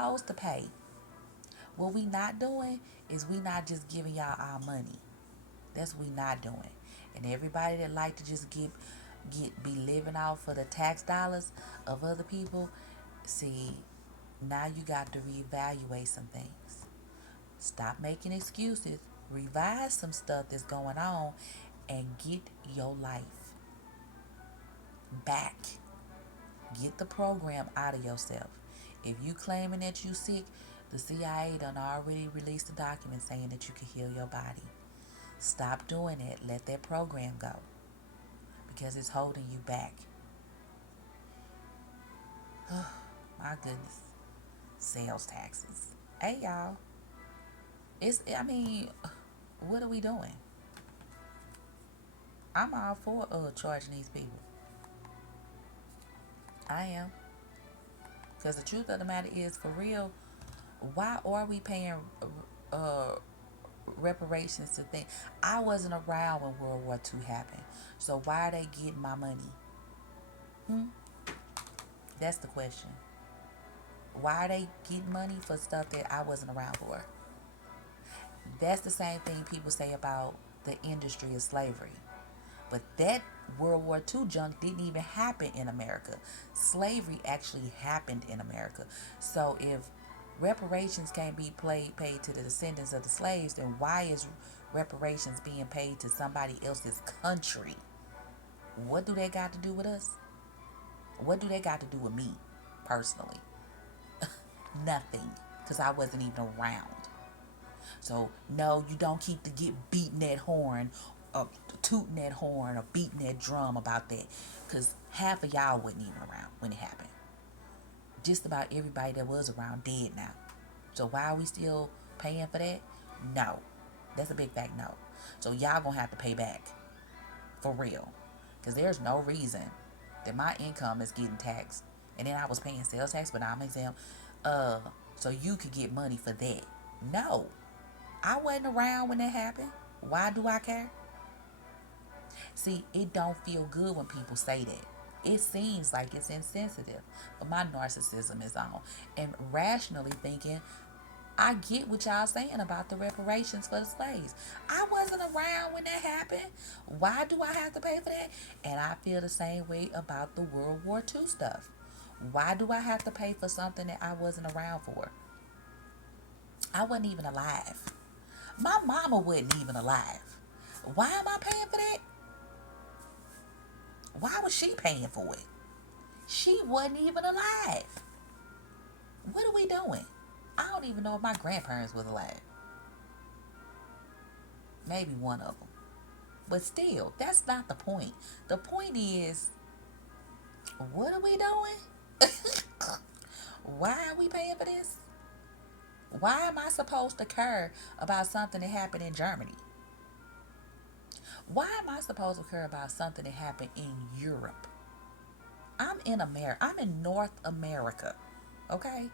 supposed to pay. What we not doing is we not just giving y'all our money. That's what we not doing. And everybody that like to just be living off for the tax dollars of other people, see, now you got to reevaluate some things. Stop making excuses. Revise some stuff that's going on and get your life back. Get the program out of yourself. If you claiming that you sick, the CIA done already released a document saying that you can heal your body. Stop doing it. Let that program go because it's holding you back. My goodness. Sales taxes. Hey, y'all. I mean, what are we doing? I'm all for charging these people. I am. Because the truth of the matter is, for real, why are we paying uh, reparations to things? I wasn't around when World War II happened. So why are they getting my money? Hmm? That's the question. Why are they getting money for stuff that I wasn't around for? That's the same thing people say about the industry of slavery. But that World War II junk didn't even happen in America. Slavery actually happened in America. So if reparations can't be paid to the descendants of the slaves, then why is reparations being paid to somebody else's country? What do they got to do with us? What do they got to do with me personally? Nothing, because I wasn't even around. So no, you don't keep to get beating that horn, or tooting that horn, or beating that drum about that, because half of y'all wasn't even around when it happened. Just about everybody that was around dead now. So why are we still paying for that? No, that's a big fact. No. So y'all gonna have to pay back for real, because there's no reason that my income is getting taxed, and then I was paying sales tax, but now I'm exempt. So you could get money for that. No, I wasn't around when that happened. Why do I care? See, it don't feel good when people say that. It seems like it's insensitive, but my narcissism is on. And rationally thinking, I get what y'all saying about the reparations for the slaves. I wasn't around when that happened. Why do I have to pay for that? And I feel the same way about the World War II stuff. Why do I have to pay for something that I wasn't around for? I wasn't even alive. My mama wasn't even alive. Why am I paying for that? Why was she paying for it? She wasn't even alive. What are we doing? I don't even know if my grandparents was alive. Maybe one of them. But still, that's not the point. The point is, what are we doing? Why are we paying for this? Why am I supposed to care about something that happened in Germany? Why am I supposed to care about something that happened in Europe? I'm in America. I'm in North America. Okay?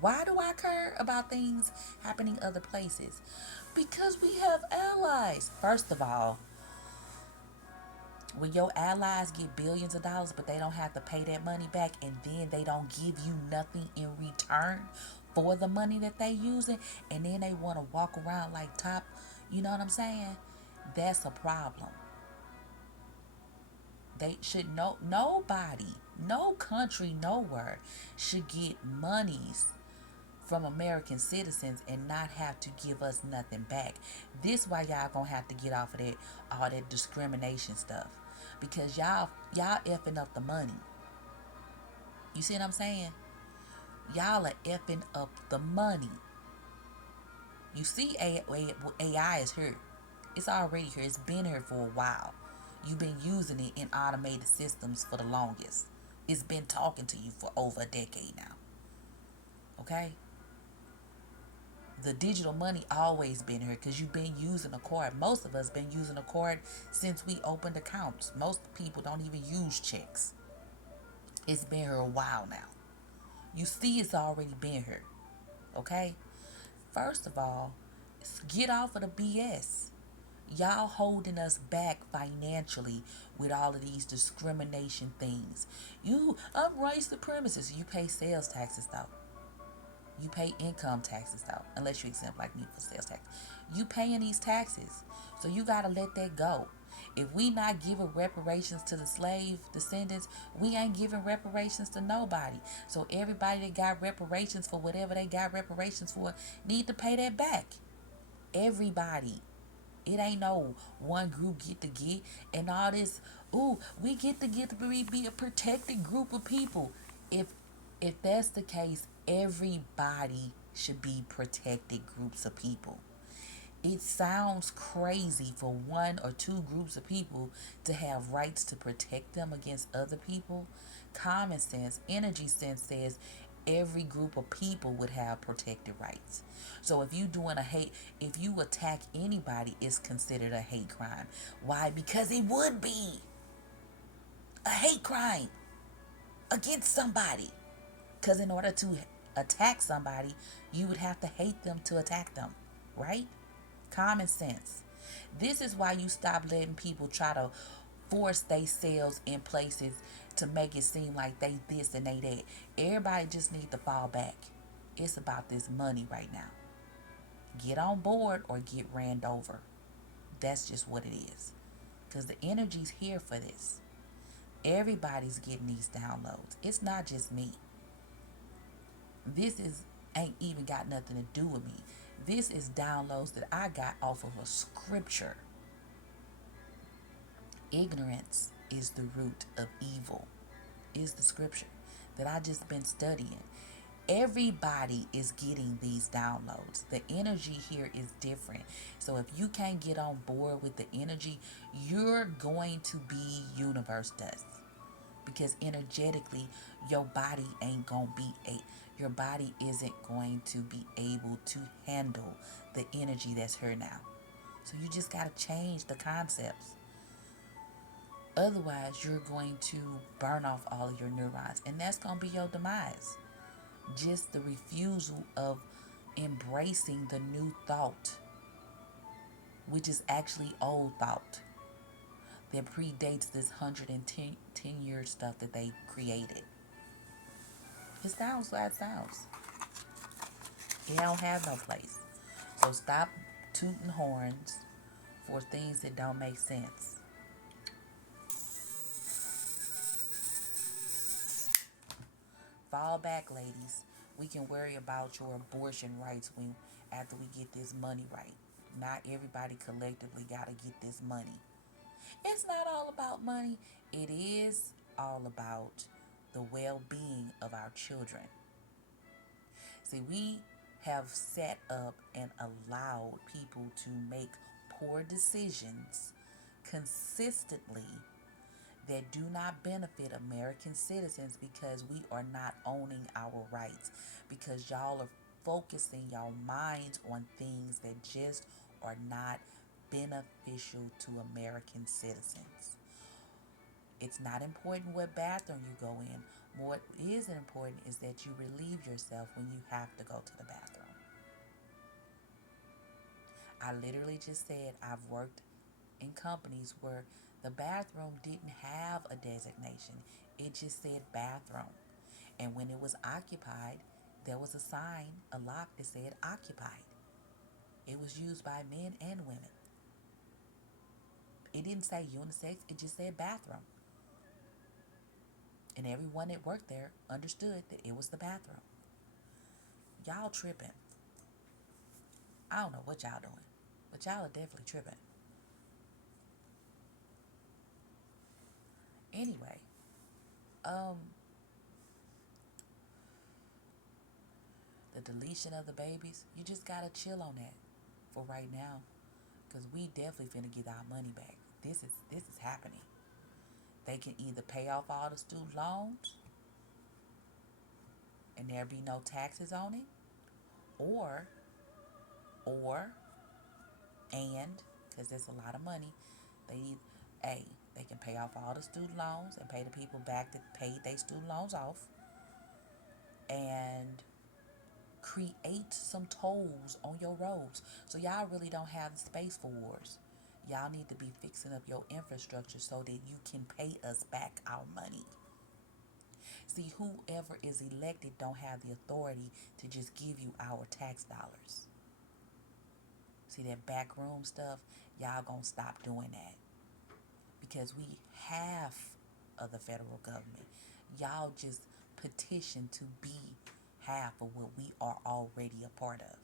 Why do I care about things happening other places? Because we have allies. First of all, when your allies get billions of dollars but they don't have to pay that money back, and then they don't give you nothing in return for the money that they using, and then they want to walk around like top, you know what I'm saying? That's a problem. They should nobody, no country, nowhere should get monies from American citizens and not have to give us nothing back. This why y'all gonna have to get off of that all that discrimination stuff. Because y'all effing up the money. You see what I'm saying? Y'all are effing up the money. You see AI is here. It's already here. It's been here for a while. You've been using it in automated systems for the longest. It's been talking to you for over a decade now. Okay? The digital money always been here because you've been using a card. Most of us been using a card since we opened accounts. Most people don't even use checks. It's been here a while now. You see it's already been here. Okay? First of all, get off of the BS. Y'all holding us back financially with all of these discrimination things. I'm white supremacist. You pay sales taxes though. You pay income taxes though, unless you exempt like me for sales tax. You paying these taxes, so you gotta let that go. If we not giving reparations to the slave descendants, we ain't giving reparations to nobody. So everybody that got reparations for whatever they got reparations for need to pay that back. Everybody. It ain't no one group get to get and all this. Ooh, we get to be a protected group of people. If if that's the case, everybody should be protected groups of people. It sounds crazy for one or two groups of people to have rights to protect them against other people. Common sense, energy sense says every group of people would have protected rights. So if you doing a hate, if you attack anybody, it's considered a hate crime. Why? Because it would be a hate crime against somebody. Because in order to attack somebody, you would have to hate them to attack them, right? Common sense. This is why you stop letting people try to force themselves in places to make it seem like they this and they that. Everybody just need to fall back. It's about this money right now. Get on board or get ran over. That's just what it is. Because the energy's here for this. Everybody's getting these downloads. It's not just me. This is ain't even got nothing to do with me. This is downloads that I got off of a scripture. Ignorance is the root of evil, is the scripture that I just been studying. Everybody is getting these downloads. The energy here is different. So if you can't get on board with the energy, you're going to be universe dust. Because energetically, your body ain't gonna be your body isn't going to be able to handle the energy that's here now. So you just gotta change the concepts. Otherwise, you're going to burn off all of your neurons, and that's gonna be your demise. Just the refusal of embracing the new thought, which is actually old thought that predates this 110 year stuff that they created. It sounds like it sounds. It don't have no place. So stop tooting horns for things that don't make sense. Fall back, ladies. We can worry about your abortion rights when after we get this money right. Not everybody collectively gotta get this money. It's not all about money. It is all about the well-being of our children. See, we have set up and allowed people to make poor decisions consistently that do not benefit American citizens because we are not owning our rights. Because y'all are focusing your minds on things that just are not beneficial to American citizens. It's not important what bathroom you go in. What is important is that you relieve yourself when you have to go to the bathroom. I literally just said I've worked in companies where the bathroom didn't have a designation. It just said bathroom. And when it was occupied, there was a sign, a lock that said occupied. It was used by men and women. It didn't say unisex, it just said bathroom. And everyone that worked there understood that it was the bathroom. Y'all tripping. I don't know what y'all doing, but y'all are definitely tripping. Anyway, um, the deletion of the babies, you just gotta chill on that for right now, cause we definitely finna get our money back. This is happening. They can either pay off all the student loans and there be no taxes on it, or or and because it's a lot of money, they a they can pay off all the student loans and pay the people back that paid their student loans off, and create some tolls on your roads. So y'all really don't have the space for wars. Y'all need to be fixing up your infrastructure so that you can pay us back our money. See, whoever is elected don't have the authority to just give you our tax dollars. See that backroom stuff? Y'all gonna stop doing that because we half of the federal government. Y'all just petition to be half of what we are already a part of.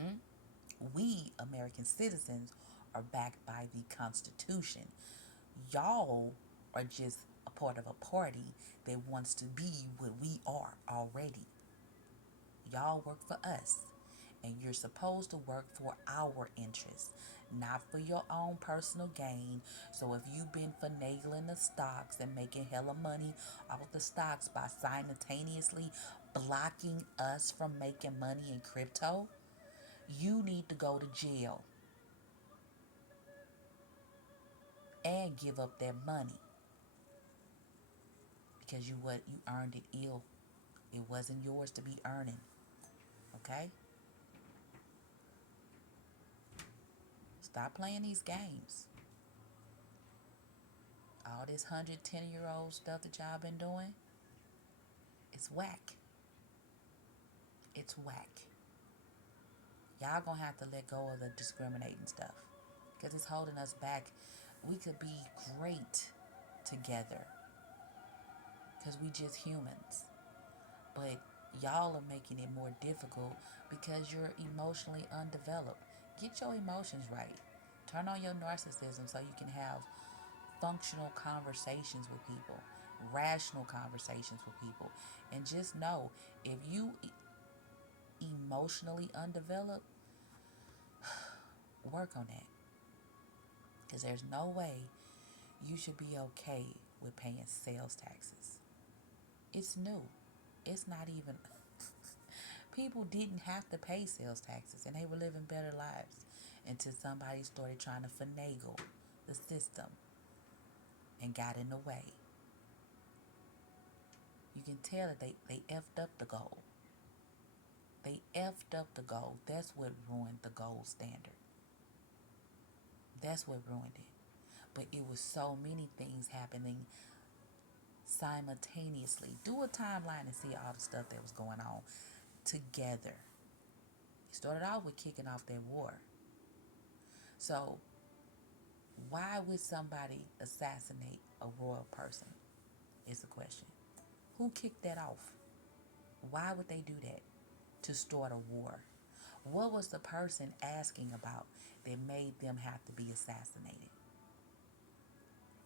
Hmm? We, American citizens, are backed by the Constitution. Y'all are just a part of a party that wants to be what we are already. Y'all work for us. And you're supposed to work for our interests, not for your own personal gain. So if you've been finagling the stocks and making hella money off the stocks by simultaneously blocking us from making money in crypto, you need to go to jail and give up that money because you earned it ill. It wasn't yours to be earning. Okay? Stop playing these games. All this 110-year-old stuff that y'all been doing, it's whack. It's whack. Y'all gonna have to let go of the discriminating stuff because it's holding us back. We could be great together because we just humans. But y'all are making it more difficult because you're emotionally undeveloped. Get your emotions right. Turn on your narcissism so you can have functional conversations with people, rational conversations with people. And just know if you emotionally undeveloped, work on that. Because there's no way you should be okay with paying sales taxes. It's new. It's not even. People didn't have to pay sales taxes and they were living better lives until somebody started trying to finagle the system and got in the way. You can tell that they effed up the goal. They effed up the goal. That's what ruined the gold standard. That's what ruined it. But it was so many things happening simultaneously. Do a timeline and see all the stuff that was going on together. It started off with kicking off that war. So why would somebody assassinate a royal person is the question. Who kicked that off? Why would they do that? To start a war. What was the person asking about that made them have to be assassinated?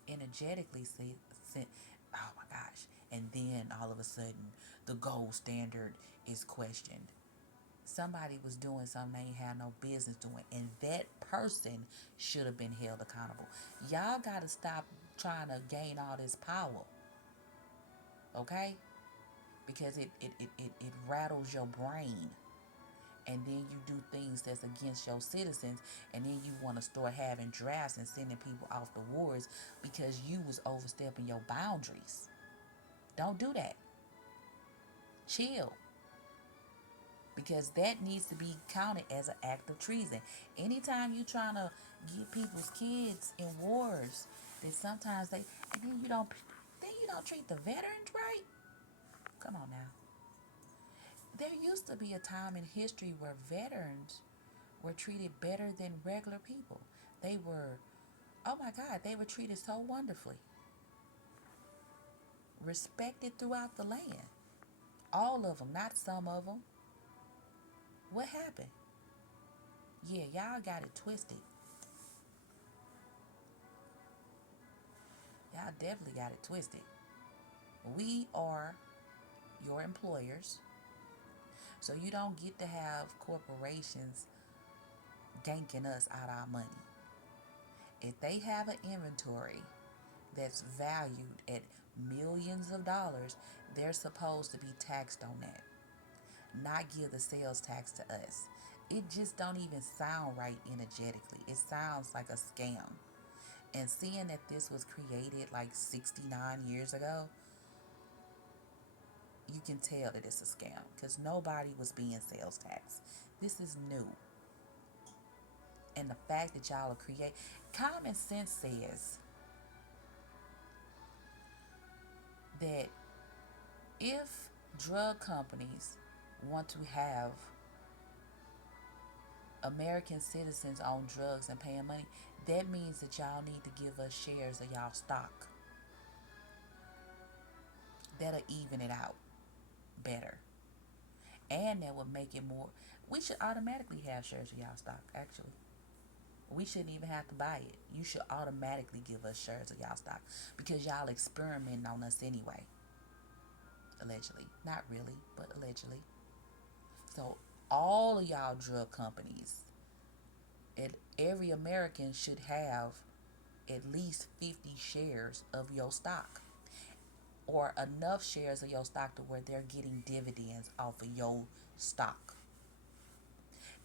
Energetically say, oh my gosh. And then all of a sudden, the gold standard is questioned. Somebody was doing something they ain't had no business doing, and that person should have been held accountable. Y'all got to stop trying to gain all this power, okay? Because it rattles your brain. And then you do things that's against your citizens, and then you want to start having drafts and sending people off the wars because you was overstepping your boundaries. Don't do that. Chill. Because that needs to be counted as an act of treason. Anytime you trying to get people's kids in wars, that sometimes and then you don't treat the veterans right. Come on now. There used to be a time in history where veterans were treated better than regular people. They were, oh my God, they were treated so wonderfully, respected throughout the land. All of them, not some of them. What happened? Yeah, y'all got it twisted. Y'all definitely got it twisted. We are your employers, so you don't get to have corporations ganking us out our money. If they have an inventory that's valued at millions of dollars, they're supposed to be taxed on that, not give the sales tax to us. It just don't even sound right energetically. It sounds like a scam. And seeing that this was created like 69 years ago, you can tell that it's a scam because nobody was being sales taxed. This is new. And the fact that y'all are common sense says that if drug companies want to have American citizens on drugs and paying money, that means that y'all need to give us shares of y'all stock. That'll even it out better. And that would make it more. We should automatically have shares of y'all stock, actually. We shouldn't even have to buy it. You should automatically give us shares of y'all stock because y'all experimenting on us anyway. Allegedly. Not really, but allegedly. So all of y'all drug companies and every American should have at least 50 shares of your stock or enough shares of your stock to where they're getting dividends off of your stock.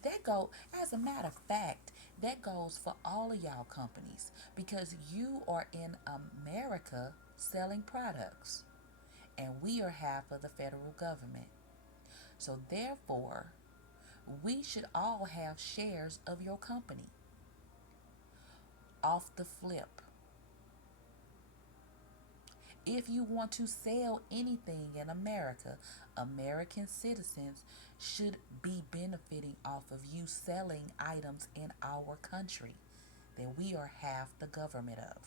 That go as a matter of fact, that goes for all of y'all companies because you are in America selling products and we are half of the federal government. So therefore, we should all have shares of your company. Off the flip, if you want to sell anything in America, American citizens should be benefiting off of you selling items in our country that we are half the government of.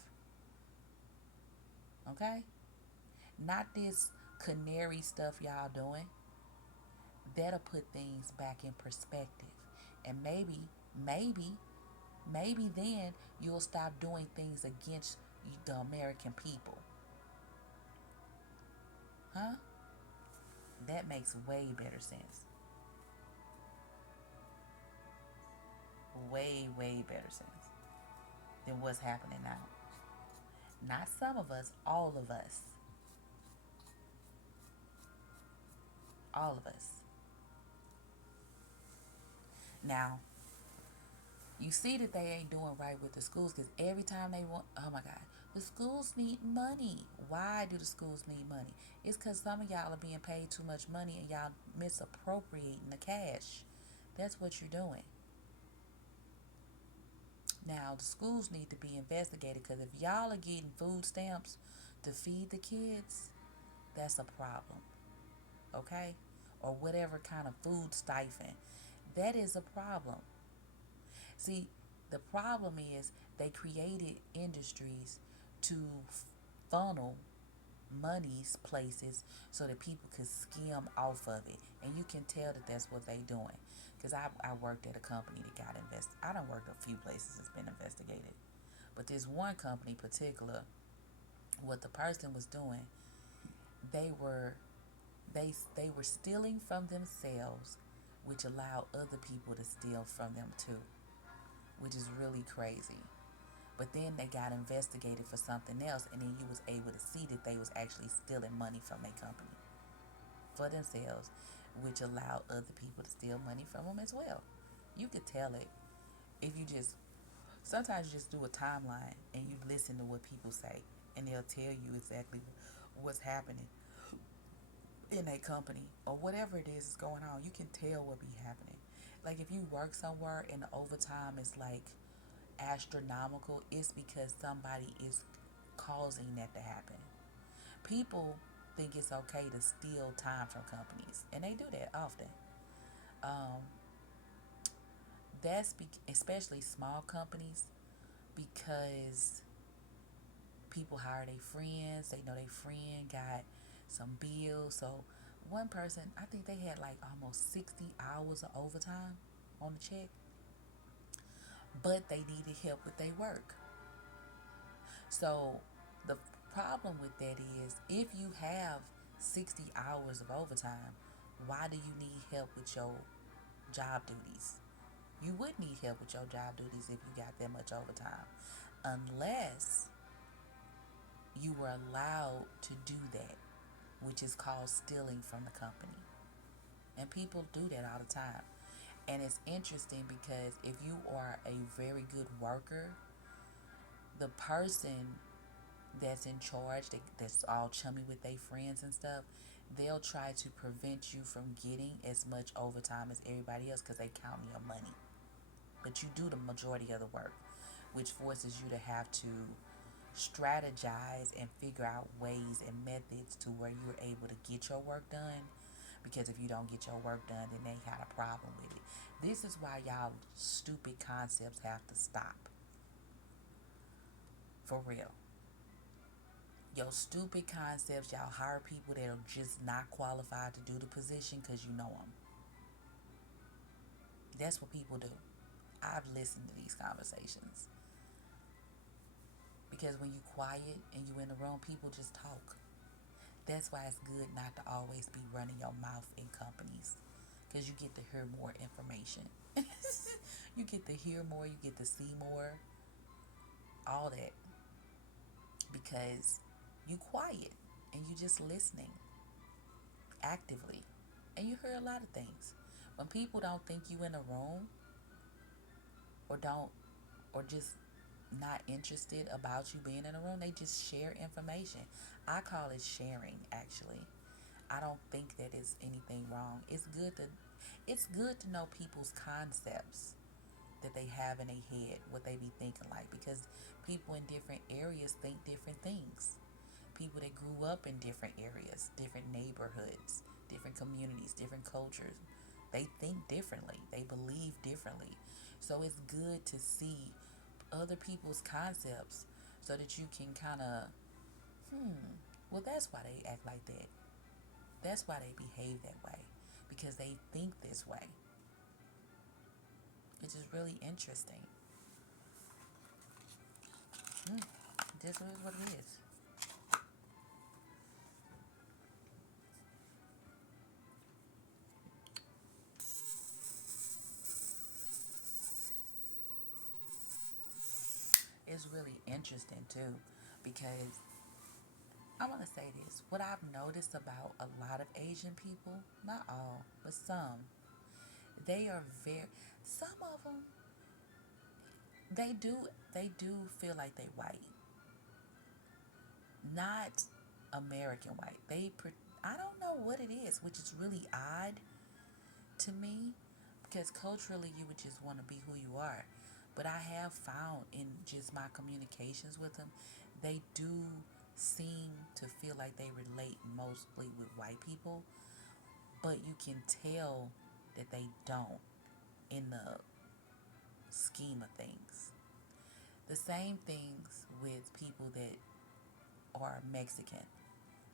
Okay? Not this canary stuff y'all doing. That'll put things back in perspective. And maybe then you'll stop doing things against the American people. Huh? That makes way better sense. Way better sense than what's happening now. Not some of us, all of us. All of us. Now, you see that they ain't doing right with the schools because every time they want, oh my God, the schools need money. Why do the schools need money? It's because some of y'all are being paid too much money and y'all misappropriating the cash. That's what you're doing. Now, the schools need to be investigated because if y'all are getting food stamps to feed the kids, that's a problem. Okay? Or whatever kind of food stipend. That is a problem. See, the problem is they created industries to funnel monies places so that people could skim off of it. And you can tell that that's what they doing. Because I worked at a company that got invested. I done worked a few places that's been investigated. But this one company in particular, what the person was doing, they were they were stealing from themselves, which allowed other people to steal from them too, which is really crazy. But then they got investigated for something else, and then you was able to see that they was actually stealing money from their company for themselves, which allowed other people to steal money from them as well. You could tell it if you just sometimes you just do a timeline and you listen to what people say, and they'll tell you exactly what's happening in a company or whatever it is going on. You can tell what be happening. Like if you work somewhere and the overtime is like astronomical, it's because somebody is causing that to happen. People think it's okay to steal time from companies, and they do that often. Um, especially small companies because people hire their friends. They know their friend got some bills. So one person, I think they had like almost 60 hours of overtime on the check, but they needed help with their work. So the problem with that is if you have 60 hours of overtime, why do you need help with your job duties? You would need help with your job duties if you got that much overtime, unless you were allowed to do that, which is called stealing from the company. And people do that all the time. And it's interesting because if you are a very good worker, the person that's in charge, that's all chummy with their friends and stuff, they'll try to prevent you from getting as much overtime as everybody else because they count your money. But you do the majority of the work, which forces you to have to strategize and figure out ways and methods to where you're able to get your work done. Because if you don't get your work done, then they got a problem with it. This is why y'all stupid concepts have to stop. For real. Your stupid concepts, y'all hire people that are just not qualified to do the position because you know them. That's what people do. I've listened to these conversations. Because when you quiet and you in the room, people just talk. That's why it's good not to always be running your mouth in companies. Because you get to hear more information. You get to hear more, you get to see more. All that. Because you quiet and you just listening actively. And you hear a lot of things. When people don't think you in a room or don't or just not interested about you being in a room, they just share information. I call it sharing actually. I don't think that is anything wrong. It's good to know people's concepts that they have in their head, what they be thinking like, because people in different areas think different things. People that grew up in different areas, different neighborhoods, different communities, different cultures, they think differently. They believe differently. So it's good to see other people's concepts so that you can kind of, well, that's why they act like that. That's why they behave that way. Because they think this way. Which is really interesting. This is what it is. It's really interesting too because I want to say this. What I've noticed about a lot of Asian people, not all, but some, they are very, some of them, they do feel like they white. Not American white. I don't know what it is, which is really odd to me because culturally you would just want to be who you are. But I have found in just my communications with them, they do seem to feel like they relate mostly with white people, but you can tell that they don't in the scheme of things. The same things with people that are Mexican.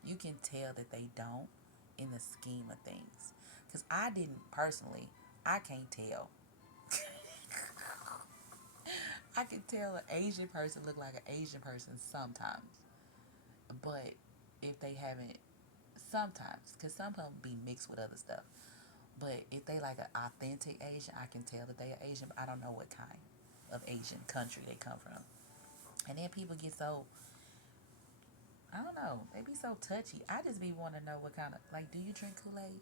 You can tell that they don't in the scheme of things. Because I didn't personally, I can't tell. I can tell an Asian person look like an Asian person sometimes. But if they haven't, sometimes, because some of them be mixed with other stuff. But if they like an authentic Asian, I can tell that they are Asian, but I don't know what kind of Asian country they come from. And then people get so, I don't know, they be so touchy. I just be wanting to know what kind of, like, do you drink Kool-Aid?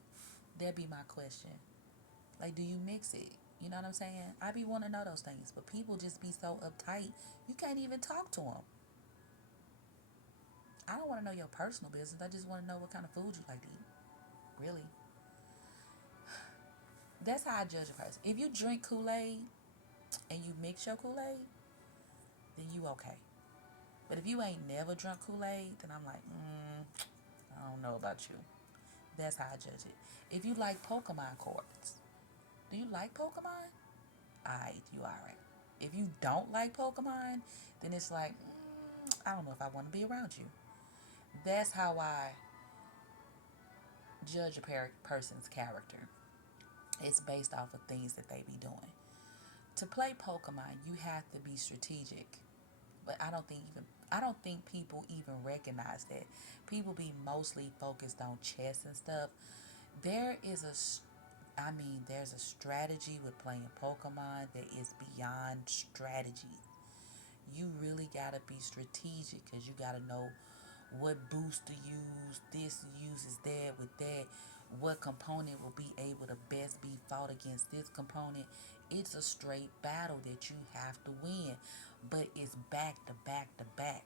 That'd be my question. Like, do you mix it? You know what I'm saying? I be wanting to know those things, but people just be so uptight. You can't even talk to them. I don't want to know your personal business. I just want to know what kind of food you like to eat. Really. That's how I judge a person. If you drink Kool-Aid and you mix your Kool-Aid, then you okay. But if you ain't never drunk Kool-Aid, then I'm like, I don't know about you. That's how I judge it. If you like Pokemon cards, do you like Pokemon? Alright, you alright. If you don't like Pokemon, then it's like, I don't know if I want to be around you. That's how I judge a person's character. It's based off of things that they be doing. To play Pokemon, you have to be strategic. But I don't think people even recognize that. People be mostly focused on chess and stuff. There is there's a strategy with playing Pokemon that is beyond strategy. You really gotta be strategic because you gotta know what boost to use, this uses that with that, what component will be able to best be fought against this component. It's a straight battle that you have to win, but it's back to back to back.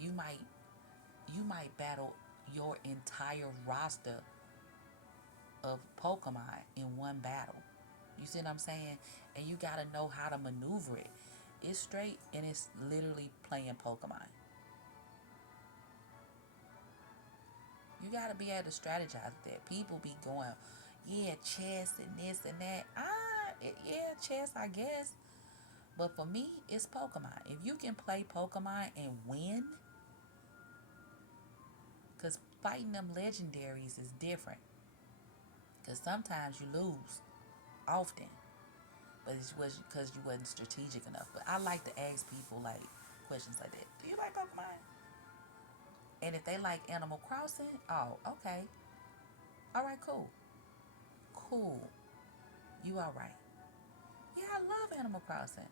You might you might battle your entire roster of Pokemon in one battle. You see what I'm saying? And you gotta know how to maneuver it. It's straight and it's literally playing Pokemon. You got to be able to strategize with that. People be going, yeah, chess and this and that. Yeah, chess, I guess. But for me, it's Pokemon. If you can play Pokemon and win, because fighting them legendaries is different. Because sometimes you lose, often. But it's because you wasn't strategic enough. But I like to ask people like questions like that. Do you like Pokemon? And if they like Animal Crossing, oh, okay. All right, cool. Cool. You all right. Yeah, I love Animal Crossing.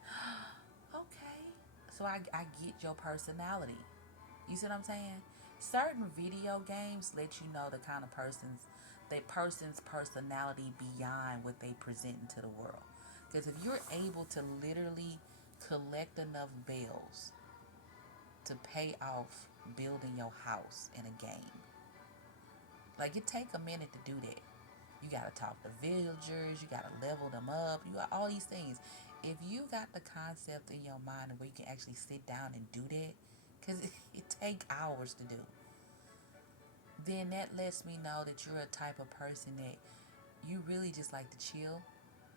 Okay. So I get your personality. You see what I'm saying? Certain video games let you know the kind of person's personality beyond what they present into the world. Because if you're able to literally collect enough bells to pay off building your house in a game, like it take a minute to do that. You gotta talk to villagers, you gotta level them up, you got all these things. If you got the concept in your mind where you can actually sit down and do that, because it take hours to do, then that lets me know that you're a type of person that you really just like to chill.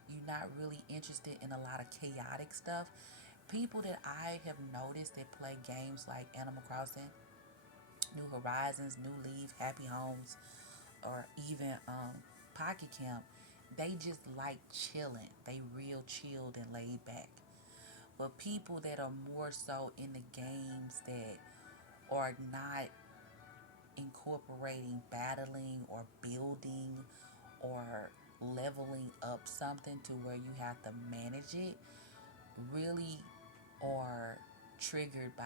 You're not really interested in a lot of chaotic stuff. People that I have noticed that play games like Animal Crossing, New Horizons, New Leaf, Happy Homes, or even Pocket Camp, they just like chilling. They real chilled and laid back. But people that are more so in the games that are not incorporating battling or building or leveling up something to where you have to manage it really are triggered by